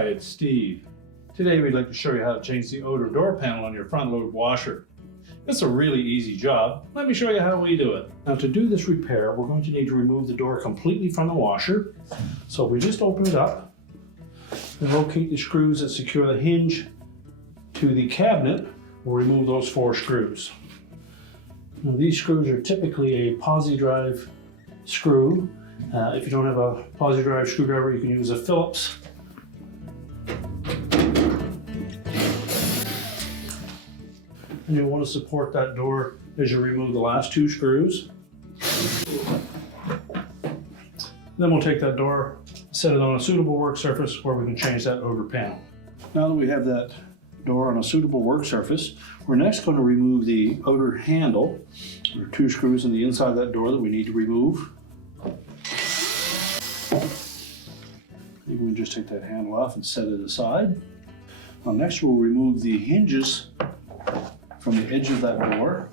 Hi, it's Steve. Today we'd like to show you how to change the odor door panel on your front load washer. It's a really easy job. Let me show you how we do it. Now to do this repair, we're going to need to remove the door completely from the washer. So we just open it up and locate the screws that secure the hinge to the cabinet. We'll remove those 4 screws. Now these screws are typically a posi drive screw. If you don't have a posi drive screwdriver, you can use a Phillips. And you'll want to support that door as you remove the last 2 screws. Then we'll take that door, set it on a suitable work surface where we can change that odor panel. Now that we have that door on a suitable work surface, we're next going to remove the odor handle. There are 2 screws in the inside of that door that we need to remove. We can just take that handle off and set it aside. Now next we'll remove the hinges from the edge of that door.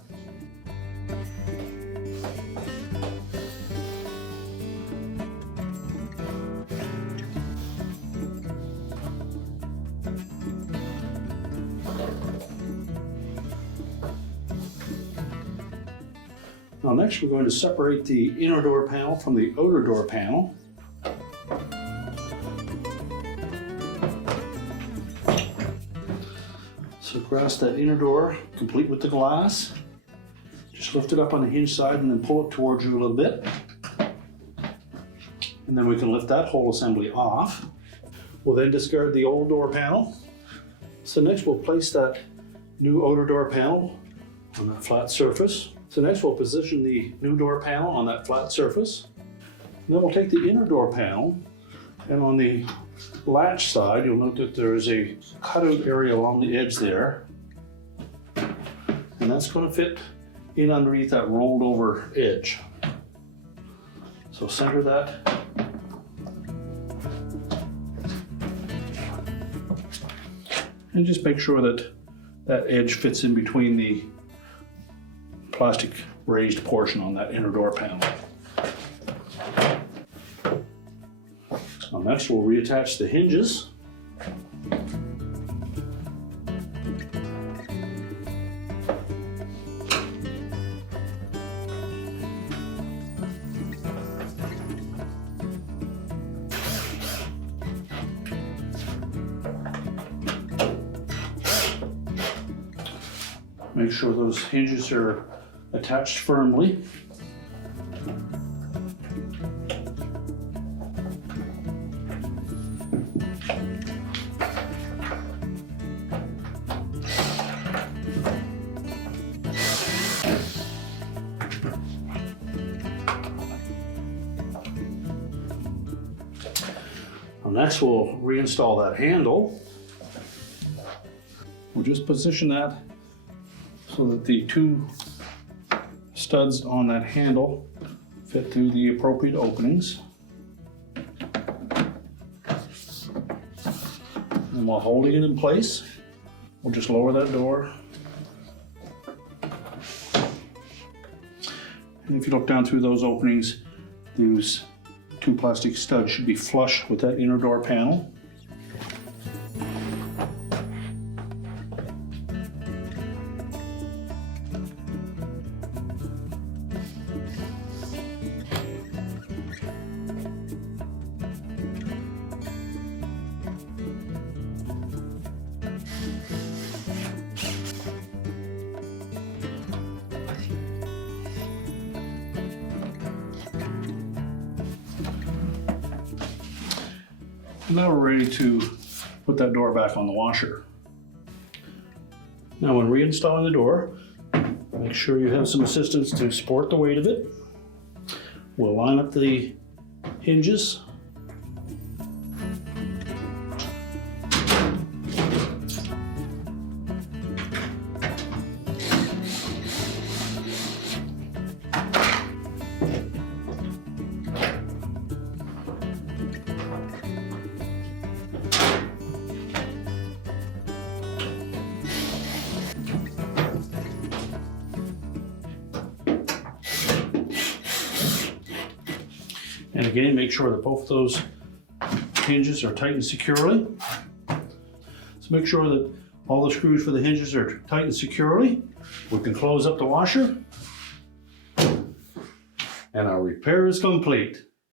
Now next we're going to separate the inner door panel from the odor door panel. So grasp that inner door, complete with the glass. Just lift it up on the hinge side and then pull it towards you a little bit. And then we can lift that whole assembly off. We'll then discard the old door panel. So next we'll place that new odor door panel on that flat surface. So next we'll position the new door panel on that flat surface. And then we'll take the inner door panel, and on the latch side, you'll note that there is a cutout area along the edge there. And that's going to fit in underneath that rolled over edge. So center that. And just make sure that that edge fits in between the plastic raised portion on that inner door panel. So next we'll reattach the hinges. Make sure those hinges are attached firmly. Next we'll reinstall that handle. We'll just position that so that the 2 studs on that handle fit through the appropriate openings. And while holding it in place, we'll just lower that door. And if you look down through those openings, those 2 plastic studs should be flush with that inner door panel. Now we're ready to put that door back on the washer. Now when reinstalling the door, make sure you have some assistance to support the weight of it. We'll line up the hinges. And again, make sure that both those hinges are tightened securely. So make sure that all the screws for the hinges are tightened securely. We can close up the washer. And our repair is complete.